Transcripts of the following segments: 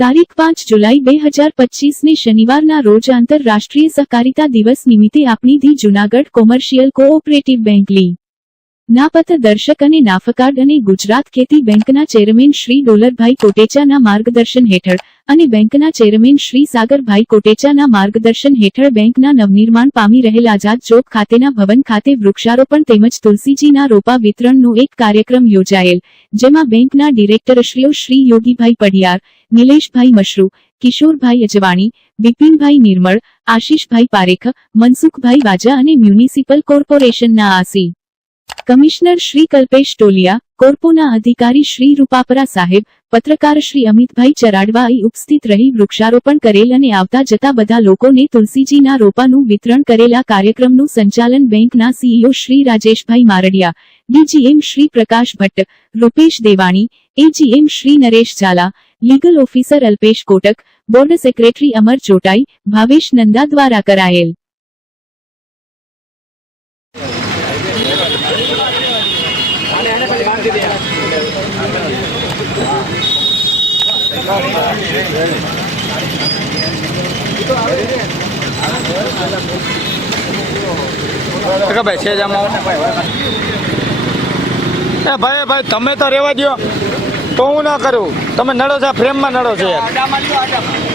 તારીખ પાંચ જુલાઈ બે હજાર પચીસને શનિવારના રોજ આંતરરાષ્ટ્રીય સહકારિતા દિવસ નિમિત્તે આપણી the Junagadh commercial cooperative bank લી. ના દર્શક અને નાફકાર્ડ અને ગુજરાત ખેતી બેંકના ચેરમેન શ્રી ડોલરભાઈ કોટેચાના માર્ગદર્શન હેઠળ અને બેંકના ચેરમેન શ્રી સાગરભાઈ કોટેચાના માર્ગદર્શન હેઠળ બેંકના નવનિર્માણ પામી રહેલ આઝાદ ચોક ખાતેના ભવન ખાતે વૃક્ષારોપણ તેમજ તુલસીજીના રોપા વિતરણનો એક કાર્યક્રમ યોજાયેલ, જેમાં બેંકના ડિરેક્ટરશ્રીઓ શ્રી યોગીભાઈ પડિયાર નિલેશભાઈ મશરૂ, કિશોરભાઈ અજવાણી, બિપિનભાઈ નિર્મળ, આશીષભાઈ પારેખ, મનસુખભાઈ વાજા અને મ્યુનિસિપલ કોર્પોરેશનના આસી. કમિશનર શ્રી કલ્પેશ ટોલિયા કોર્પોના અધિકારી શ્રી રૂપાપરા સાહેબ, પત્રકાર શ્રી અમિતભાઈ ચરાડવા અહીં ઉપસ્થિત રહી વૃક્ષારોપણ કરેલ અને આવતા જતા બધા લોકોને તુલસીજીના રોપાનું વિતરણ કરેલા કાર્યક્રમનું સંચાલન બેંકના CEO Shri Rajeshbhai Mardiya, DGM Shri Prakash Bhatt, Rupesh Devani, AGM Shri Naresh Jhala, legal officer Alpesh Kotak, board secretary Amar Chotai, Bhavesh Nanda દ્વારા કરાયેલ. કે ભાઈ, છે જ આમાં. એ ભાઈ ભાઈ, તમે તો રહેવા દ્યો. તો હું ના કરું. તમે નડો છો ફ્રેમમાં નડો છો યાર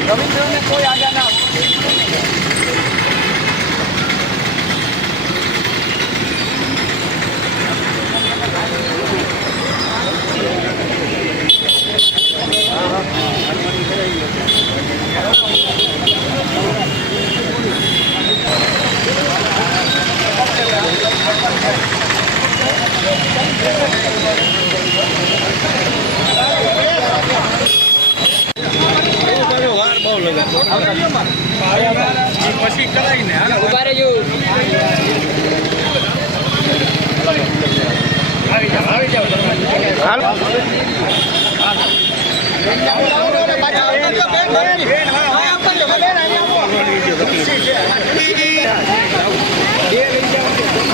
હાલ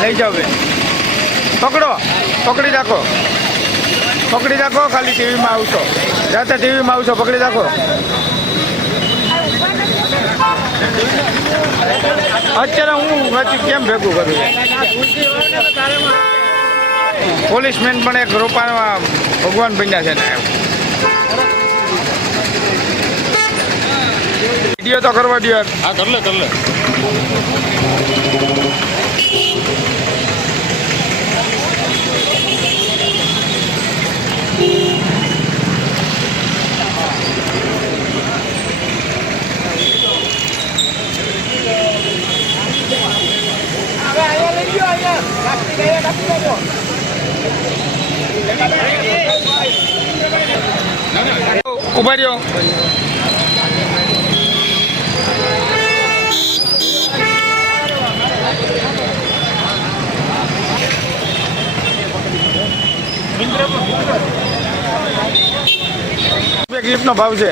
લઈ જાઓ બેન પકડો પકડી રાખો પકડી રાખો ખાલી ટીવીમાં આવશો. જાતે ટીવીમાં આવશો, પકડી રાખો અત્યારે હું નથી કેમ ભેગું કરું? પોલીસમેન પણ એક રોપામાં ભગવાન બન્યા છે ને વીડિયો તો કરવા દો હા કર લે. ઊભા રહ્યો. લીફનો ભાવ છે.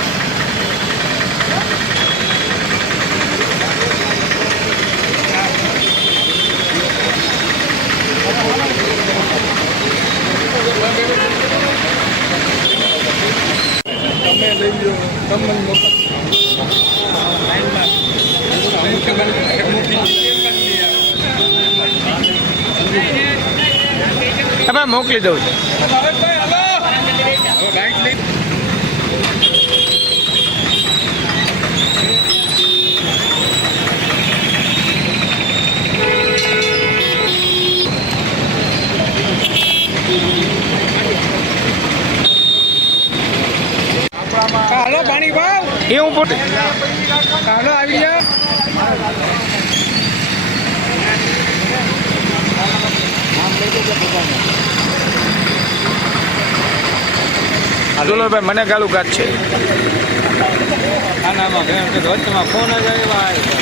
તમે મોકલી દઉં. છું હાલો પાણી ભાવ એ કાલો આવી ગયા ચલો ભાઈ મને ગાલું ગાત છે. કે વચમાં ફોન જ આવ્યા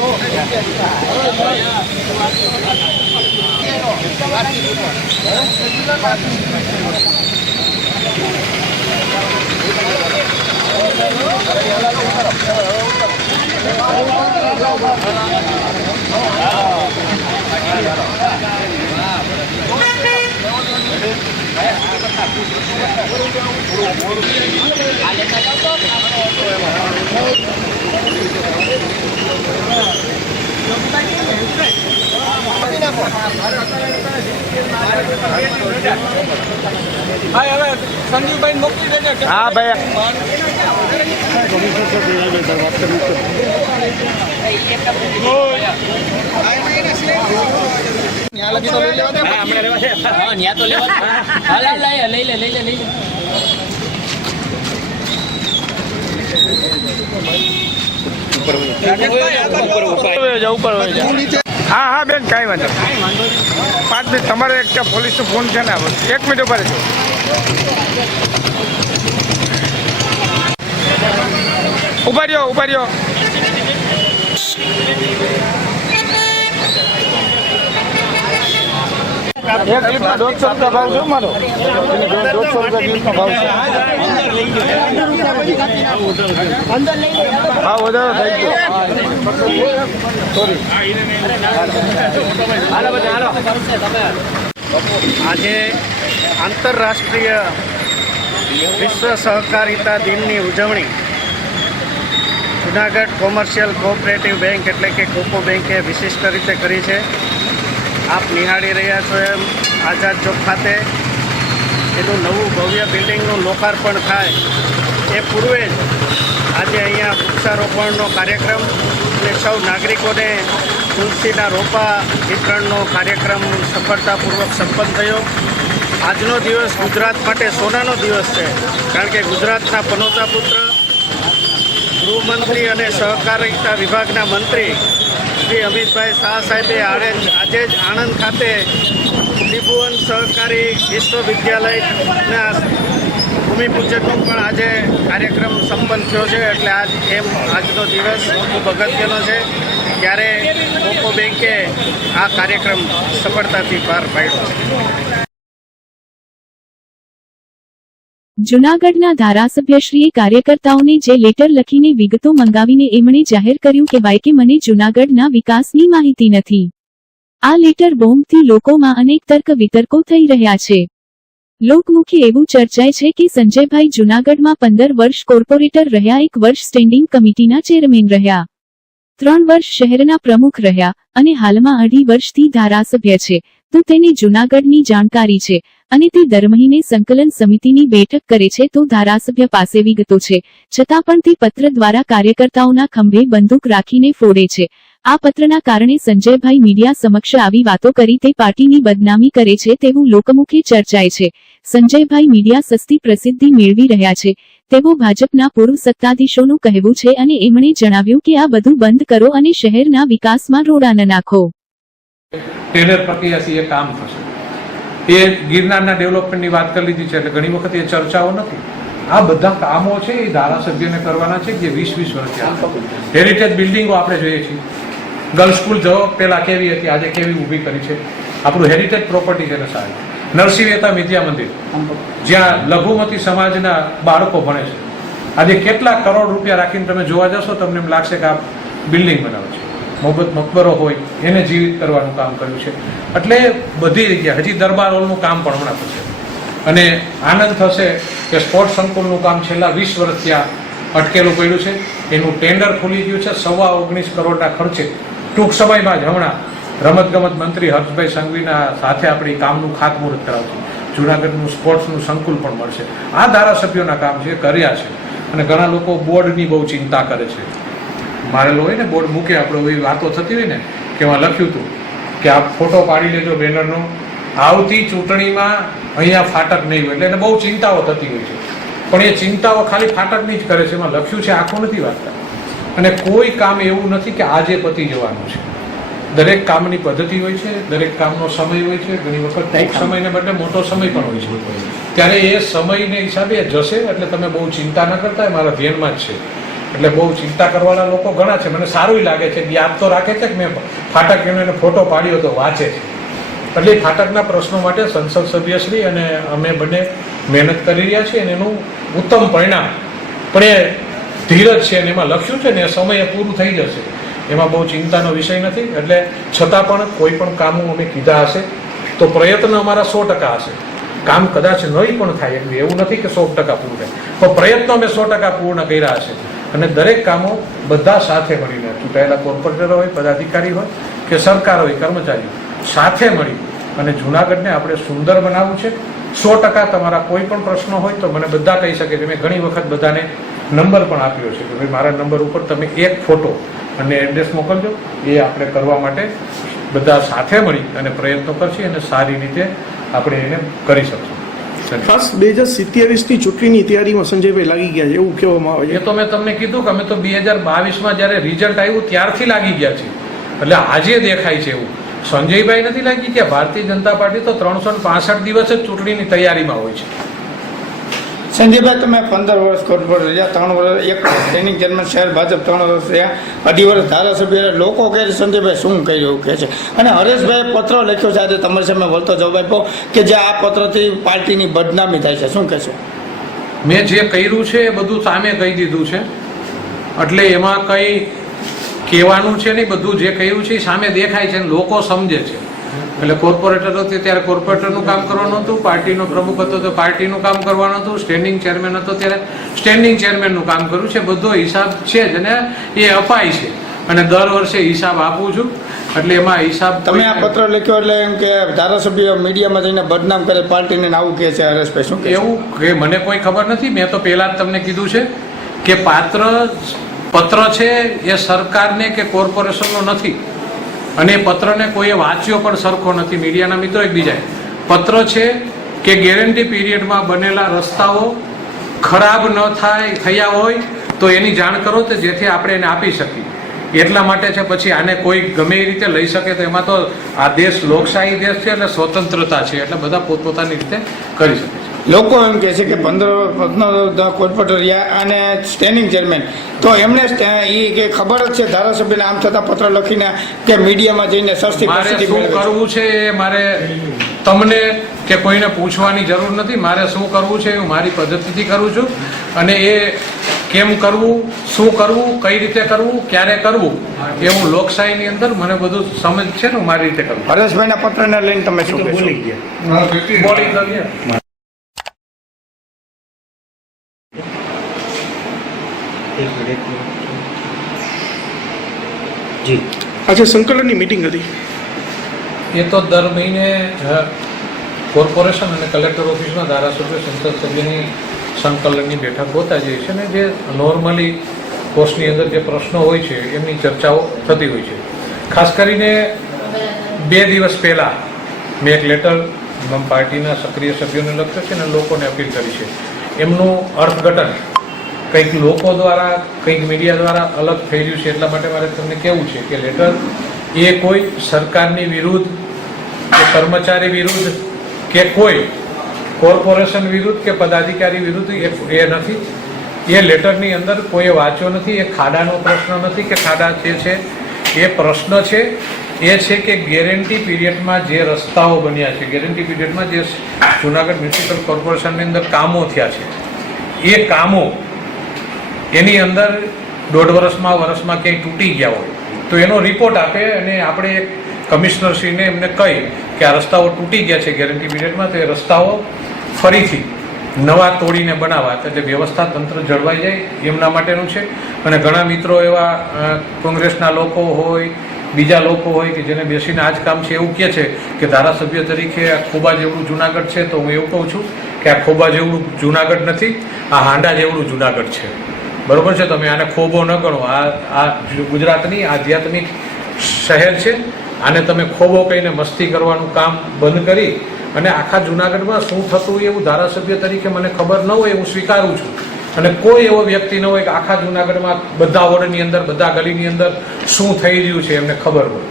ఉంటారు 여기까지는 내수할 수 있어요. હા હવે સંજીવભાઈ મોકલી દેજે હા ભાઈ હા હા બેન કાંઈ વાંધો પાંચ મિનિટ તમારે એક પોલીસનો ફોન છે ને એક મિનિટ ઉપર રહેજો. ઊભા રહ્યો ઊભા રહ્યો. એક લીટર દોઢસો રૂપિયા ભાવ છે મારો દોઢસો રૂપિયા ક્લિપનો ભાવ છે. ભાવ વધારો થઈ ગયો. સોરી આજે આંતરરાષ્ટ્રીય વિશ્વ સહકારિતા દિનની ઉજવણી. જુનાગઢ કોમર્શિયલ કોઓપરેટિવ બેંક એટલે કે કોકો બેંકે વિશિષ્ટ રીતે કરી છે. આપ નિહાળી રહ્યા છો એમ આઝાદ ચોક ખાતે. એનું નવું ભવ્ય બિલ્ડિંગનું લોકાર્પણ થાય એ પૂર્વે જ આજે અહીંયા વૃક્ષારોપણનો કાર્યક્રમ અને સૌ નાગરિકોને તુલસીના રોપા વિતરણનો કાર્યક્રમ સફળતાપૂર્વક સંપન્ન થયો. આજનો દિવસ ગુજરાત માટે સોનાનો દિવસ છે, કારણ કે ગુજરાતના પનોતા પુત્ર ગૃહમંત્રી અને સહકારિતા વિભાગના મંત્રી શ્રી અમિતભાઈ શાહ સાહેબે આજે જ આણંદ ખાતે ત્રિભુવન સહકારી વિશ્વવિદ્યાલયના ભૂમિપૂજનનો પણ આજે કાર્યક્રમ સંપન્ન થયો છે. એટલે આજ એમ આજનો દિવસ ખૂબ અગત્યનો છે. ત્યારે કોકો બેંકે આ કાર્યક્રમ સફળતાથી પાર પાડ્યો છે. જુનાગઢના ધારાસભ્યશ્રીએ કાર્યકર્તાઓને જે લેટર લખીને વિગતો મંગાવીને એમણે જાહેર કર્યું કે ભાઈ કે મને જૂનાગઢના વિકાસની માહિતી નથી. આ લેટર બોમ્બથી લોકોમાં અનેક તર્ક વિતર્કો થઈ રહ્યા છે. લોકમુખે એવું ચર્ચાય છે કે સંજયભાઈ જુનાગઢમાં પંદર વર્ષ કોર્પોરેટર રહ્યા, એક વર્ષ સ્ટેન્ડિંગ કમિટીના ચેરમેન રહ્યા. ત્રણ વર્ષ શહેરના પ્રમુખ રહ્યા અને હાલમાં અઢી વર્ષથી ધારાસભ્ય છે. તો તેને જુનાગઢની જાણકારી છે. અને તે દર મહિને સંકલન સમિતિની બેઠક કરે છે તો ધારાસભ્ય પાસે વિગતો છે. છતાં પણ તે પત્ર દ્વારા કાર્યકર્તાઓના ખંભે બંદૂક રાખીને ફોડે છે. આ પત્રના કારણે સંજયભાઈ મીડિયા સમક્ષ આવી વાતો કરી તે પાર્ટીની બદનામી કરે છે તેવું લોકમુખે ચર્ચાય છે. સંજયભાઈ મીડિયા સસ્તી પ્રસિદ્ધિ મેળવી રહ્યા છે. તેવું ભાજપના પૂર્વ સત્તાધીશોનું કહેવું છે અને એમણે જણાવ્યું કે આ બધું બંધ કરો અને શહેરના વિકાસમાં રોડા ન નાખો ટેન્ડર પ્રક્રિયાથી એ કામ થશે. એ ગિરનારના ડેવલપમેન્ટની વાત કરી લીધી છે એટલે ઘણી વખત એ ચર્ચાઓ નથી. આ બધા કામો છે એ ધારાસભ્યને કરવાના છે જે વીસ વીસ વર્ષથી હેરિટેજ બિલ્ડિંગો આપણે જોઈએ છીએ. ગર્લ્સ સ્કૂલ જો પહેલાં કેવી હતી, આજે કેવી ઊભી કરી છે. આપણું હેરિટેજ પ્રોપર્ટી છે ને સાહેબ. નરસિંહ મહેતા વિદ્યા મંદિર. જ્યાં લઘુમતી સમાજના બાળકો ભણે છે. આજે કેટલા કરોડ રૂપિયા રાખીને તમે જોવા જશો તમને એમ લાગશે કે આ બિલ્ડિંગ બનાવે છે. મોહબ્બત મકબરો હોય, એને જીવિત કરવાનું કામ કર્યું છે. એટલે બધી જગ્યા હજી દરબાર હોલનું કામ પણ હમણાં થશે. અને આનંદ થશે કે સ્પોર્ટ્સ સંકુલનું કામ છેલ્લા વીસ વર્ષ ત્યાં અટકેલું પડ્યું છે. એનું ટેન્ડર ખુલી ગયું છે, સવા ઓગણીસ કરોડના ખર્ચે. ટૂંક સમયમાં જ હમણાં રમતગમત મંત્રી હર્ષભાઈ સંઘવીના સાથે આપણી કામનું ખાતમુહૂર્ત કરાવશું. જુનાગઢનું સ્પોર્ટ્સનું સંકુલ પણ મળશે. આ ધારાસભ્યોના કામ છે કર્યા છે. અને ઘણા લોકો બોર્ડની બહુ ચિંતા કરે છે. મારેલો હોય ને બોર્ડ મૂકે આપણે એવી વાતો થતી હોય ને કે એમાં લખ્યું હતું કે આ ફોટો પાડી લેજો બેનરનો આવતી ચૂંટણીમાં અહીંયા ફાટક નહીં હોય એટલે એને બહુ ચિંતાઓ થતી હોય છે. પણ એ ચિંતાઓ ખાલી ફાટકની જ કરે છે એમાં લખ્યું છે આખું નથી વાંચતા. અને કોઈ કામ એવું નથી કે આજે પતી જવાનું છે. દરેક કામની પદ્ધતિ હોય છે દરેક કામનો સમય હોય છે ઘણી વખત ટૂંક સમયને બદલે મોટો સમય પણ હોય છે. ત્યારે એ સમયને હિસાબે જશે એટલે તમે બહુ ચિંતા ન કરતા એ મારા ધ્યાનમાં જ છે. એટલે બહુ ચિંતા કરવાના લોકો ઘણા છે. મને સારું લાગે છે યાદ તો રાખે છે કે મેં ફાટક એનો ફોટો પાડ્યો તો વાંચે છે. એટલે ફાટકના પ્રશ્નો માટે સંસદ સભ્યશ્રી અને અમે બંને મહેનત કરી રહ્યા છીએ અને એનું ઉત્તમ પરિણામ પણ એ ધીરજ છે અને એમાં લખ્યું છે ને એ સમયે પૂરું થઈ જશે. એમાં બહુ ચિંતાનો વિષય નથી. એટલે છતાં પણ કોઈ પણ કામો અમે કીધા હશે તો પ્રયત્ન અમારા સો ટકા હશે. કામ કદાચ નહીં પણ થાય. એટલું એવું નથી કે સો ટકા પૂરું થાય. પણ પ્રયત્નો અમે સો ટકા પૂર્ણ કર્યા હશે. અને દરેક કામો બધા સાથે મળીને ચૂંટાયેલા કોર્પોરેટર હોય પદાધિકારી હોય કે સરકાર હોય, કર્મચારીઓ સાથે મળી. અને જુનાગઢને આપણે સુંદર બનાવવું છે. સો ટકા તમારા કોઈ પણ પ્રશ્નો હોય તો મને બધા કહી શકે છે. મેં ઘણી વખત બધાને નંબર પણ આપ્યો છે કે ભાઈ મારા નંબર ઉપર તમે એક ફોટો અને એડ્રેસ મોકલજો. એ આપણે કરવા માટે બધા સાથે મળી અને પ્રયત્નો કરશે અને સારી રીતે આપણે એને કરી શકશું. ખાસ બે હજાર સિત્યાવીસની ચૂંટણીની તૈયારીમાં સંજયભાઈ લાગી ગયા છે એવું કહેવામાં આવે એ છે તો મેં તમને કીધું કે અમે તો બે હજાર બાવીસમાં જ્યારે રિઝલ્ટ આવ્યું ત્યારથી લાગી ગયા છે એટલે આજે દેખાય છે એવું. સંજયભાઈ નથી લાગી ગયા? ભારતીય જનતા પાર્ટી તો ત્રણસો પાસઠ દિવસ જ ચૂંટણીની તૈયારીમાં હોય છે. સંજયભાઈ તમે પંદર વર્ષ કોર્પોરેટર રહ્યા, ત્રણ વર્ષ, એક સૈનિક જન્મ શહેર ભાજપ ત્રણ વર્ષ રહ્યા, અઢી વર્ષ ધારાસભ્ય લોકો કહે છે સંજયભાઈ શું કહી રહ્યું કહે છે? અને હરેશભાઈ પત્ર લખ્યો છે, આજે તમારી સામે વળતો જવાબ આપ્યો કે જે આ પત્રથી પાર્ટીની બદનામી થાય છે. શું કહેશો? મેં જે કર્યું છે એ બધું સામે કહી દીધું છે. એટલે એમાં કંઈ કહેવાનું છે નહીં, બધું જે કહ્યું છે એ સામે દેખાય છે લોકો સમજે છે. એટલે કોર્પોરેટર હતો ત્યારે કોર્પોરેટરનું કામ કરવાનું હતું પાર્ટીનો પ્રમુખ હતો તો પાર્ટીનું કામ કરવાનું હતું સ્ટેન્ડિંગ ચેરમેન હતો ત્યારે સ્ટેન્ડિંગ ચેરમેનનું કામ કર્યું છે બધો હિસાબ છે જ અને એ અપાય છે. અને દર વર્ષે હિસાબ આપું છું એટલે એમાં હિસાબ તમે આ પત્ર લખ્યો એટલે એમ કે ધારાસભ્ય મીડિયામાં જઈને બદનામ કરે પાર્ટીને આવું કહે છે હરેશભાઈ શું એવું કે મને કોઈ ખબર નથી મેં તો પહેલાં જ તમને કીધું છે કે પાત્ર પત્ર છે એ સરકારને કે કોર્પોરેશનનો નથી. અને પત્રને કોઈએ વાંચ્યો પણ સરખો નથી. મીડિયાના મિત્રો એકબીજાએ. પત્ર છે કે ગેરંટી પીરિયડમાં બનેલા રસ્તાઓ ખરાબ ન થાય, થયા હોય, તો એની જાણ કરો તો જેથી આપણે એને આપી શકીએ. એટલા માટે છે પછી આને કોઈ ગમે એ રીતે લઈ શકે તો એમાં તો આ દેશ લોકશાહી દેશ છે એટલે સ્વતંત્રતા છે. એટલે બધા પોતપોતાની રીતે કરી શકે છે. લોકો એમ કહે છે કે પંદર પંદર કોર્પોરેટર રહ્યા અને સ્ટેન્ડિંગ ચેરમેન તો એમને એ કે ખબર જ છે ધારાસભ્યને આમ છતાં પત્ર લખીને કે મીડિયામાં જઈને સસ્તી મારે શું કરવું છે એ મારે તમને કે કોઈને પૂછવાની જરૂર નથી મારે શું કરવું છે એ હું મારી પદ્ધતિથી કરું છું. અને એ કેમ કરવું શું કરવું કઈ રીતે કરવું ક્યારે કરવું એ હું લોકશાહીની અંદર મને બધું સમજ છે ને મારી રીતે કરું. હરેશભાઈના પત્રને લઈને તમે શું કહેશો? બોલિંગ કરીએ આજે સંકલનની મિટિંગ હતી. એ તો દર મહિને કોર્પોરેશન અને કલેક્ટર ઓફિસમાં ધારાસભ્ય સંસદ સભ્યની સંકલનની બેઠક હોતા જાય છે ને જે નોર્મલી કોર્સની અંદર જે પ્રશ્નો હોય છે એમની ચર્ચાઓ થતી હોય છે. ખાસ કરીને બે દિવસ પહેલાં મેં એક લેટર પાર્ટીના સક્રિય સભ્યોને લખ્યો છે અને લોકોને અપીલ કરી છે. એમનું અર્થઘટન કંઈક લોકો દ્વારા, કંઈક મીડિયા દ્વારા અલગ થઈ રહ્યું છે, એટલા માટે મારે તમને કહેવું છે કે લેટર એ કોઈ સરકારની વિરુદ્ધ કે કર્મચારી વિરુદ્ધ કે કોઈ કોર્પોરેશન વિરુદ્ધ કે પદાધિકારી વિરુદ્ધ એ એ નથી. એ લેટરની અંદર કોઈએ વાંચ્યો નથી, એ ખાડાનો પ્રશ્ન નથી કે ખાડા જે છે, એ પ્રશ્ન છે. એ છે કે ગેરંટી પીરિયડમાં જે રસ્તાઓ બન્યા છે ગેરંટી પીરિયડમાં જે જુનાગઢ મ્યુનિસિપલ કોર્પોરેશનની અંદર કામો થયા છે. એ કામો એની અંદર દોઢ વર્ષમાં વર્ષમાં ક્યાંય તૂટી ગયા હોય. તો એનો રિપોર્ટ આપે અને આપણે કમિશનરશ્રીને એમને કહી કે આ રસ્તાઓ તૂટી ગયા છે ગેરંટી પીરિયડમાં તો એ રસ્તાઓ ફરીથી નવા તોડીને બનાવવા. એટલે વ્યવસ્થા તંત્ર જળવાઈ જાય, એમના માટેનું છે. અને ઘણા મિત્રો એવા કોંગ્રેસના લોકો હોય, બીજા લોકો હોય કે જેને બેસીને આ જ કામ છે એવું કહે છે કે ધારાસભ્ય તરીકે આ ખોબા જેવડું જુનાગઢ છે, તો હું એવું કહું છું કે આ ખોબા જેવડું જુનાગઢ નથી, આ હાંડા જેવડું જુનાગઢ છે. બરોબર છે? તમે આને ખોબો ન ગણો આ આ ગુજરાતની આધ્યાત્મિક શહેર છે. આને તમે ખોબો કહીને મસ્તી કરવાનું કામ બંધ કરી અને આખા જુનાગઢમાં શું થતું હોય એવું ધારાસભ્ય તરીકે મને ખબર ન હોય, હું સ્વીકારું છું. અને કોઈ એવો વ્યક્તિ ન હોય કે આખા જુનાગઢમાં બધા વોર્ડની અંદર, બધા ગલીની અંદર શું થઈ રહ્યું છે એમને ખબર હોય.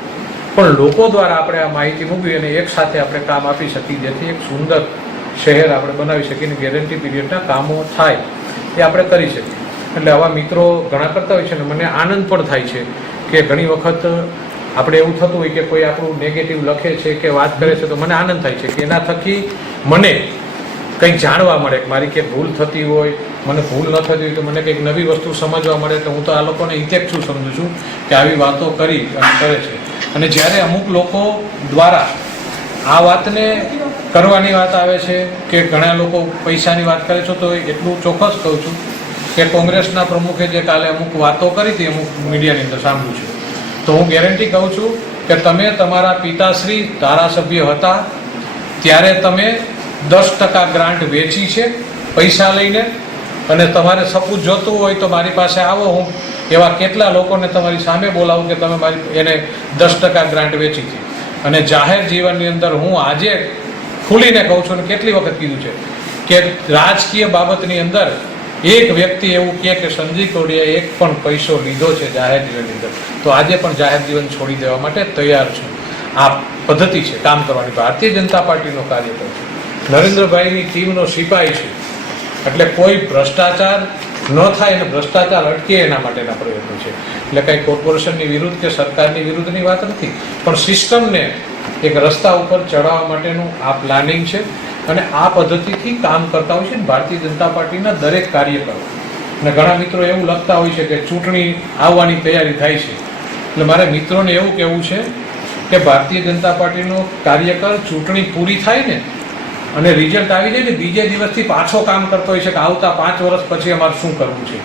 પણ લોકો દ્વારા આપણે આ માહિતી મૂકવી અને એક સાથે આપણે કામ આપી શકીએ, જેથી એક સુંદર શહેર આપણે બનાવી શકીએ અને ગેરંટી પીરિયડના કામો થાય. એ આપણે કરી શકીએ. એટલે આવા મિત્રો ઘણા કરતા હોય છે અને મને આનંદ પણ થાય છે કે ઘણી વખત આપણે એવું થતું હોય કે કોઈ આપણું નેગેટિવ લખે છે કે વાત કરે છે તો મને આનંદ થાય છે કે એના થકી મને કંઈક જાણવા મળે કે મારી કે ભૂલ થતી હોય, મને ભૂલ ન થતી હોય તો મને કંઈક નવી વસ્તુ સમજવા મળે તો હું તો આ લોકોને ઇન્ટેક્ચું સમજું છું કે આવી વાતો કરી અને કરે છે. અને જ્યારે અમુક લોકો દ્વારા આ વાતને કરવાની વાત આવે છે કે ઘણા લોકો પૈસાની વાત કરે છે તો એટલું ચોક્કસ કહું છું કે કોંગ્રેસના પ્રમુખે જે કાલે અમુક વાતો કરી હતી, અમુક મીડિયાની અંદર સાંભળ્યું છું. તો હું ગેરંટી કહું છું કે તમે તમારા પિતાશ્રી ધારાસભ્ય હતા, ત્યારે તમે દસ ટકા ગ્રાન્ટ વેચી છે પૈસા લઈને, અને તમારે સપૂત જોતું હોય તો મારી પાસે આવો હું, એવા કેટલા લોકોને તમારી સામે બોલાવું કે તમે મારી એને દસ ટકા ગ્રાન્ટ વેચી હતી અને જાહેર જીવનની અંદર હું આજે ખુલીને કહું છું અને કેટલી વખત કીધું છે કે રાજકીય બાબતની અંદર એક વ્યક્તિ એવું કહે કે સંજય કોડિયાએ એક પણ પૈસો લીધો છે જાહેર જીવનની અંદર. તો આજે પણ જાહેર જીવન છોડી દેવા માટે તૈયાર છું. આ પદ્ધતિ છે કામ કરવાની. ભારતીય જનતા પાર્ટીનો કાર્યકર છે. નરેન્દ્રભાઈની ટીમનો સિપાહી છે. એટલે કોઈ ભ્રષ્ટાચાર ન થાય અને ભ્રષ્ટાચાર અટકે એના માટેના પ્રયત્નો છે. એટલે કંઈ કોર્પોરેશનની વિરુદ્ધ કે સરકારની વિરુદ્ધની વાત નથી. પણ સિસ્ટમને એક રસ્તા ઉપર ચડાવવા માટેનું આ પ્લાનિંગ છે અને આ પદ્ધતિથી કામ કરતા હોય છે ને ભારતીય જનતા પાર્ટીના દરેક કાર્યકરો. અને ઘણા મિત્રો એવું લખતા હોય છે કે ચૂંટણી આવવાની તૈયારી થાય છે. એટલે મારે મિત્રોને એવું કહેવું છે કે ભારતીય જનતા પાર્ટીનો કાર્યકર ચૂંટણી પૂરી થાય ને અને રિઝલ્ટ આવી જાય ને બીજે દિવસથી પાછો કામ કરતો હોય છે કે આવતા પાંચ વર્ષ પછી અમારે શું કરવું છે?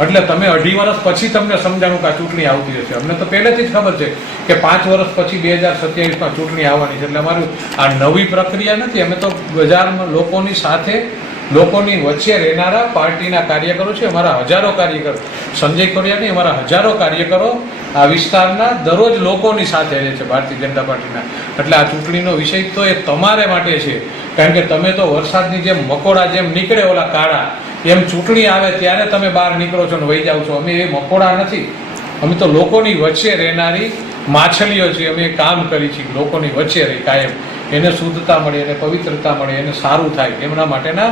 એટલે તમે અઢી વર્ષ પછી તમને સમજાણું કે આ ચૂંટણી આવતી હશે. અમને તો પહેલેથી જ ખબર છે કે પાંચ વર્ષ પછી બે હજાર સત્યાવીસમાં ચૂંટણી આવવાની છે. એટલે અમારું આ નવી પ્રક્રિયા નથી. અમે તો બજારમાં લોકોની સાથે, લોકોની વચ્ચે રહેનારા પાર્ટીના કાર્યકરો છે અમારા હજારો કાર્યકરો, સંજય કોરિયાની અમારા હજારો કાર્યકરો આ વિસ્તારના દરરોજ લોકોની સાથે રહે છે ભારતીય જનતા પાર્ટીના. એટલે આ ચૂંટણીનો વિષય તો એ તમારે માટે છે. કારણ કે તમે તો વરસાદની જેમ, મકોડા જેમ નીકળે ઓલા કાળા એમ ચૂંટણી આવે ત્યારે તમે બહાર નીકળો છો ને વહી જાઓ છો, અમે એ મકોડા નથી. અમે તો લોકોની વચ્ચે રહેનારી માછલીઓ છીએ, અમે કામ કરી છીએ, લોકોની વચ્ચે રહી, કાયમ. એને શુદ્ધતા મળે, એને પવિત્રતા મળે, એને સારું થાય. એમના માટેના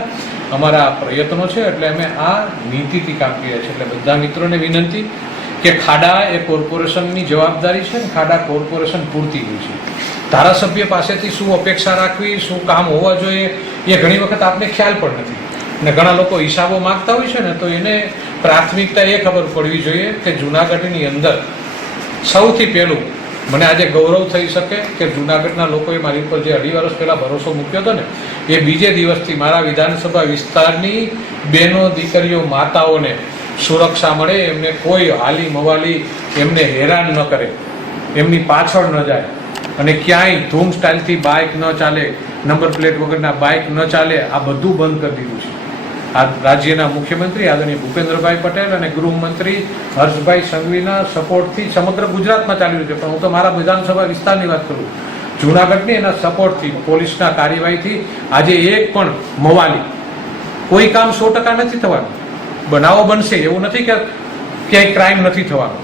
અમારા પ્રયત્નો છે, એટલે અમે આ નીતિથી કામ કરીએ છીએ એટલે બધા મિત્રોને વિનંતી કે ખાડા એ કોર્પોરેશનની જવાબદારી છે ને ખાડા કોર્પોરેશન પૂરતી હોય છે. ધારાસભ્ય પાસેથી શું અપેક્ષા રાખવી, શું કામ હોવા જોઈએ, એ ઘણી વખત આપને ખ્યાલ પણ નથી. અને ઘણા લોકો હિસાબો માગતા હોય છે ને, તો એને પ્રાથમિકતા એ ખબર પડવી જોઈએ કે જુનાગઢની અંદર સૌથી પહેલું મને આજે ગૌરવ થઈ શકે કે જુનાગઢના લોકોએ મારી ઉપર જે અઢી વર્ષ પહેલાં ભરોસો મૂક્યો હતો ને, એ બીજે દિવસથી મારા વિધાનસભા વિસ્તારની બહેનો, દીકરીઓ, માતાઓને સુરક્ષા મળે, એમને કોઈ હાલી મવાલી એમને હેરાન ન કરે, એમની પાછળ ન જાય અને ક્યાંય ધૂમ સ્ટાઇલથી બાઇક ન ચાલે, નંબર પ્લેટ વગરના બાઇક ન ચાલે, આ બધું બંધ કરી દીધું છે. રાજ્યના મુખ્યમંત્રી આદરણીય ભૂપેન્દ્રભાઈ પટેલ અને ગૃહમંત્રી હર્ષભાઈ સંઘવીના સપોર્ટથી સમગ્ર ગુજરાતમાં ચાલી રહ્યું છે. પણ હું તો મારા વિધાનસભા વિસ્તારની વાત કરું. જુનાગઢની એના સપોર્ટથી, પોલીસના કાર્યવાહીથી આજે એક પણ મવાલી કોઈ કામ સો ટકા નથી થવાનું. બનાવો બનશે એવું નથી કે ક્યાંય ક્રાઇમ નથી થવાનો.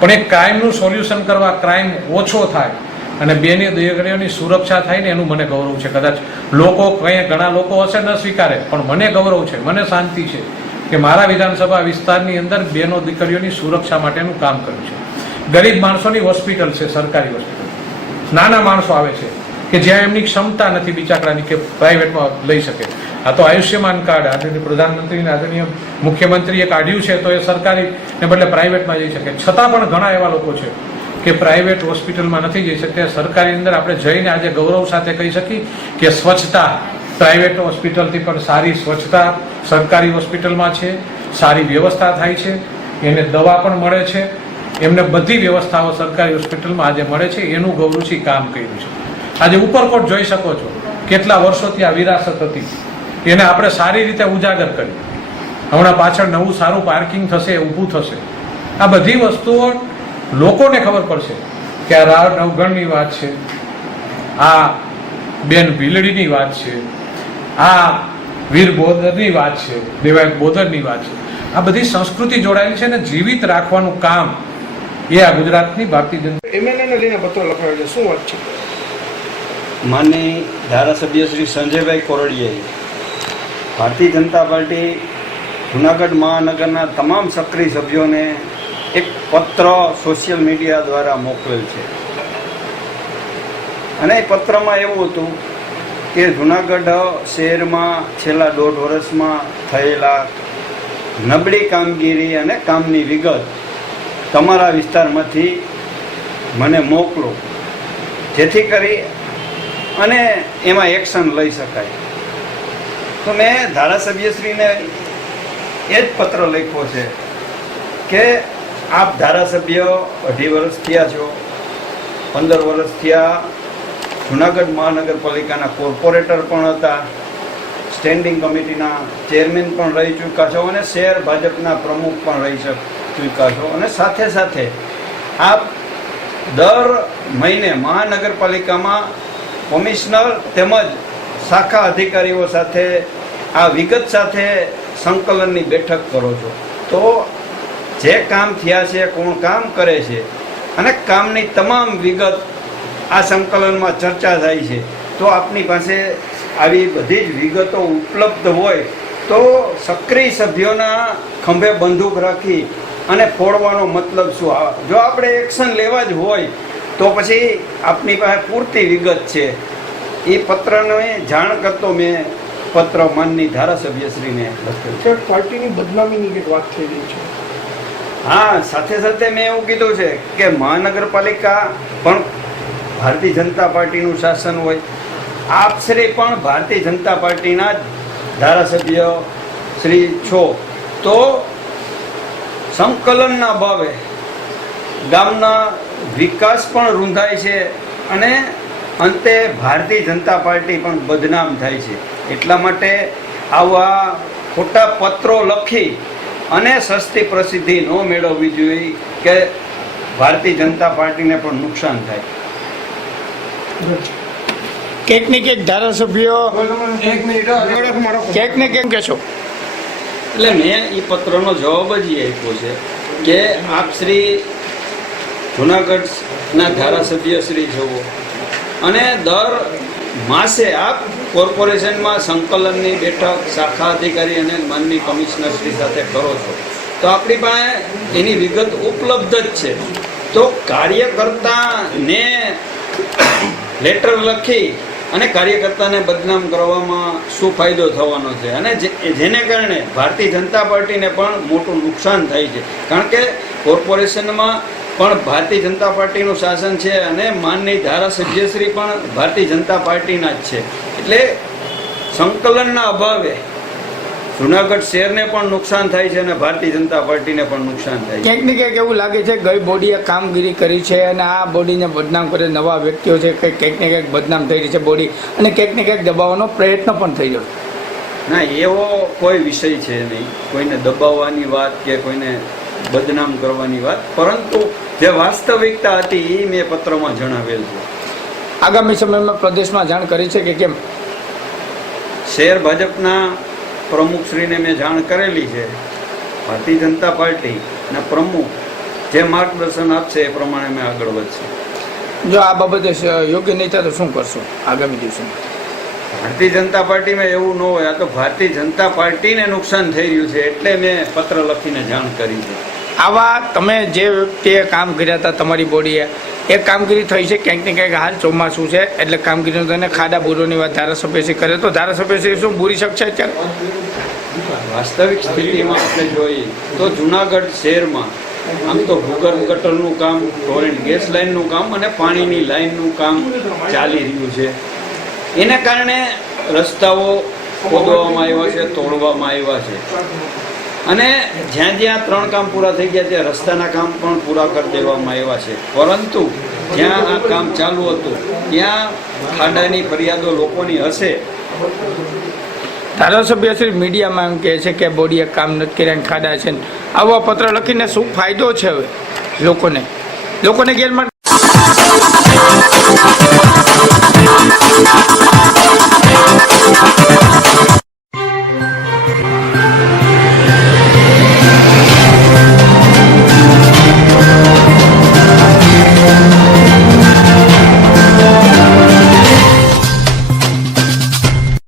પણ એ ક્રાઇમનું સોલ્યુશન કરવા ક્રાઇમ ઓછો થાય. અને બેની દીકરીઓની સુરક્ષા થાય ને એનું મને ગૌરવ છે. કદાચ લોકો કંઈ ઘણા લોકો હશે ન સ્વીકારે, પણ મને ગૌરવ છે, મને શાંતિ છે કે મારા વિધાનસભા વિસ્તારની અંદર બેનો દીકરીઓની સુરક્ષા માટેનું કામ કર્યું છે. ગરીબ માણસોની હોસ્પિટલ છે, સરકારી હોસ્પિટલ. નાના માણસો આવે છે કે જ્યાં એમની ક્ષમતા નથી બિચાકડાની કે પ્રાઇવેટમાં લઈ શકે. આ તો આયુષ્યમાન કાર્ડ, આદરણીય પ્રધાનમંત્રીને આદરણીય મુખ્યમંત્રીએ કાઢ્યું છે, તો એ સરકારી ને બદલે પ્રાઇવેટમાં જઈ શકે. છતાં પણ ઘણા એવા લોકો છે કે પ્રાઇવેટ હોસ્પિટલમાં નથી જઈ શકતા. સરકારી અંદર આપણે જઈને આજે ગૌરવ સાથે કહી શકીએ કે સ્વચ્છતા, પ્રાઇવેટ હોસ્પિટલથી પણ સારી સ્વચ્છતા સરકારી હોસ્પિટલમાં છે, સારી વ્યવસ્થા થાય છે, એને દવા પણ મળે છે, એમને બધી વ્યવસ્થાઓ સરકારી હોસ્પિટલમાં આજે મળે છે, એનું ગૌરવથી કામ કર્યું છે. આજે ઉપરકોટ જોઈ શકો છો, કેટલા વર્ષોથી આ વિરાસત હતી. એને આપણે સારી રીતે ઉજાગર કરી હમણાં પાછળ નવું સારું પાર્કિંગ થશે ઊભું થશે. આ બધી વસ્તુઓ લોકોને ખબર પડશે કે આ રાવ નવગણની વાત છે આ બેન ભીલડીની વાત છે આ વીર બોદરની વાત છે દેવાય બોદરની વાત છે. આ બધી સંસ્કૃતિ જોડાયેલી છે ને જીવિત રાખવાનું કામ એ આ ગુજરાતની ભારતીય જનતા એમએલએને લઈને પત્ર લખાયો છે. શું વાત છે? માનની ધારાસભ્ય શ્રી સંજયભાઈ કોરડિયાએ ભારતીય જનતા પાર્ટી જુનાગઢ મહાનગરના તમામ સક્રિય સભ્યોને એક પત્ર સોશિયલ મીડિયા દ્વારા મોકલેલ છે. અને એ પત્રમાં એવું હતું કે જુનાગઢ શહેરમાં છેલ્લા દોઢ વર્ષમાં થયેલા નબળી કામગીરી અને કામની વિગત તમારા વિસ્તારમાંથી મને મોકલો. જેથી કરી અને એમાં એક્શન લઈ શકાય. તો મેં ધારાસભ્યશ્રીને એ જ પત્ર લખ્યો છે કે આપ ધારાસભ્ય અઢી વર્ષ થયા છો, પંદર વર્ષ થયા, જુનાગઢ મહાનગરપાલિકાના કોર્પોરેટર પણ હતા, સ્ટેન્ડિંગ કમિટીના ચેરમેન પણ રહી ચૂક્યા છો અને શહેર ભાજપના પ્રમુખ પણ રહી ચૂક્યા છો. અને સાથે સાથે આપ દર મહિને મહાનગરપાલિકામાં કમિશનર તેમજ શાખા અધિકારીઓ સાથે આ વિગત સાથે સંકલનની બેઠક કરો છો. તો જે કામ થયા છે, કોણ કામ કરે છે અને કામની તમામ વિગત આ સંકલનમાં ચર્ચા થાય છે. તો આપની પાસે આવી બધી જ વિગતો ઉપલબ્ધ હોય તો સક્રિય સભ્યોના ખંભે બંદૂક રાખી અને ફોડવાનો મતલબ શું? જો આપણે એક્શન લેવા જ હોય, તો પછી આપની પાસે પૂરતી વિગત છે. એ પત્રને જાણ કરતો મેં પત્ર માનની ધારાસભ્યશ્રીને પાર્ટીની બદનામીની એક વાત થઈ રહી છે. હા, સાથે સાથે મેં એવું કીધું છે કે મહાનગરપાલિકા પણ ભારતીય જનતા પાર્ટીનું શાસન હોય. આપ શ્રી પણ ભારતીય જનતા પાર્ટીના જ ધારાસભ્ય શ્રી છો. તો સંકલનના ભાવે ગામના વિકાસ પણ રૂંધાય છે અને અંતે ભારતીય જનતા પાર્ટી પણ બદનામ થાય છે. એટલા માટે આવા ખોટા પત્રો લખી અને સસ્તી પ્રસિદ્ધિ ન મેળવવી જોઈએ કે ભારતીય જનતા પાર્ટીને પણ નુકસાન થાય. ક્યાંક ને ક્યાંક ધારાસભ્યો એક મિનિટ હો. ક્યાંક ને ક્યાંક કહેશો? એટલે મેં એ પત્રનો જવાબ જ એ આપ્યો છે કે આપ શ્રી જુનાગઢના ધારાસભ્ય શ્રી જવો અને દર માસે આપ કોર્પોરેશનમાં સંકલનની બેઠક, શાખા અધિકારી અને માનની કમિશનરશ્રી સાથે કરો છો. તો આપણી પાસે એની વિગત ઉપલબ્ધ જ છે. તો કાર્યકર્તાને લેટર લખી અને કાર્યકર્તાને બદનામ કરવામાં શું ફાયદો થવાનો છે? અને જેને કારણે ભારતીય જનતા પાર્ટીને પણ મોટું નુકસાન થાય છે. કારણ કે કોર્પોરેશનમાં પણ ભારતીય જનતા પાર્ટીનું શાસન છે અને માનની ધારાસભ્યશ્રી પણ ભારતીય જનતા પાર્ટીના જ છે. એટલે સંકલનના અભાવે જુનાગઢ શહેરને પણ નુકસાન થાય છે અને ભારતીય જનતા પાર્ટીને પણ નુકસાન થાય છે. ક્યાંક ને ક્યાંક એવું લાગે છે ગઈ બોડીએ કામગીરી કરી છે અને આ બોડીને બદનામ કરે નવા વ્યક્તિઓ છે કંઈક ક્યાંક ને ક્યાંક બદનામ થઈ રહી છે બોડી અને ક્યાંક ને ક્યાંક દબાવવાનો પ્રયત્ન પણ થઈ રહ્યો ના એવો કોઈ વિષય છે નહીં. કોઈને દબાવવાની વાત કે કોઈને બદનામ કરવાની વાત. પરંતુ જે વાસ્તવિકતા હતી એ મેં પત્રમાં જણાવેલ છે. આગામી સમયમાં પ્રદેશમાં જાણ કરી છે કે કેમ? શહેર ભાજપના પ્રમુખશ્રીને મેં જાણ કરેલી છે ભારતીય જનતા પાર્ટીના પ્રમુખ જે માર્ગદર્શન આપશે એ પ્રમાણે મેં આગળ વધશે. જો આ બાબતે યોગ્ય નહીં થાય તો શું કરશો આગામી દિવસોમાં ભારતીય જનતા પાર્ટીમાં એવું ન હોય આ તો ભારતીય જનતા પાર્ટીને નુકસાન થઈ રહ્યું છે એટલે મેં પત્ર લખીને જાણ કરી છે. આવા તમે જે વ્યક્તિએ કામ કર્યા હતા તમારી બોડીએ, એ કામગીરી થઈ છે, ક્યાંક ને ક્યાંક હાલ ચોમાસું છે, એટલે કામગીરીનું તને ખાડા બુરોની વાત ધારાસભ્યશ્રી કરે. તો ધારાસભ્યશ્રી શું બુરી શકશે અત્યારે? વાસ્તવિક સ્થિતિમાં આપણે જોઈએ તો જુનાગઢ શહેરમાં, આમ તો ભૂગર્ભ ગટરનું કામ ટોરેન્ટ ગેસ લાઇનનું કામ અને પાણીની લાઇનનું કામ ચાલી રહ્યું છે. એના કારણે રસ્તાઓ ખોદવામાં આવ્યા છે, તોડવામાં આવ્યા છે. અને જ્યાં જ્યાં ત્રણ કામ પૂરા થઈ ગયા ત્યાં રસ્તાના કામ પણ પૂરા કરી દેવામાં આવ્યા છે. પરંતુ જ્યાં આ કામ ચાલુ હતું, ત્યાં ખાડાની ફરિયાદો લોકોની હશે. ધારાસભ્ય શ્રી મીડિયામાં એમ કહે છે કે બોડીએ કામ નથી કર્યા ખાડા છે આવા પત્ર લખીને શું ફાયદો છે હવે લોકોને? લોકોને ગેરમાર્ગ